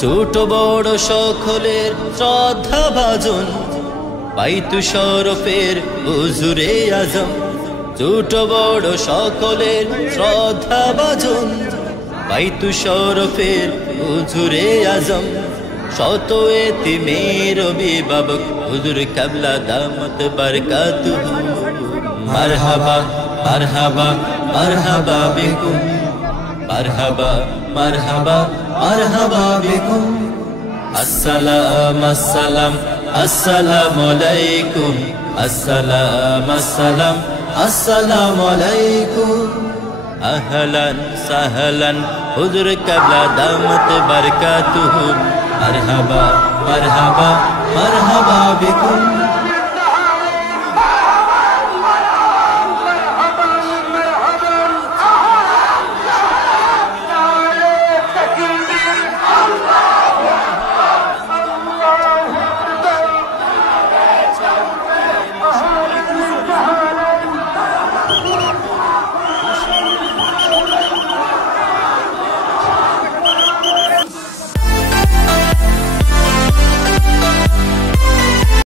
ছোট বড় সকলের শ্রদ্ধা ভাজন বাইতু শরফের হুজুরে আজম। ছোট বড় সকলের শ্রদ্ধা ভাজন বাইতু শরফের হুজুরে আজম। শত এতিমের অভিভাবক হুজুর কিবলা দামত বরকাতুহু। মারহাবা মারহাবা মারহাবা বিকুম, মারহাবা মারহাবা মারহাবা বিকুম। আসসালাম আসসালাম আসসালামু আলাইকুম, আসসালাম আসসালাম আসসালামু আলাইকুম। আহলান সাহলান হুজুর কিবলা দামত বরকাতুহু। মারহাবা মারহাবা মারহাবা বিকুম।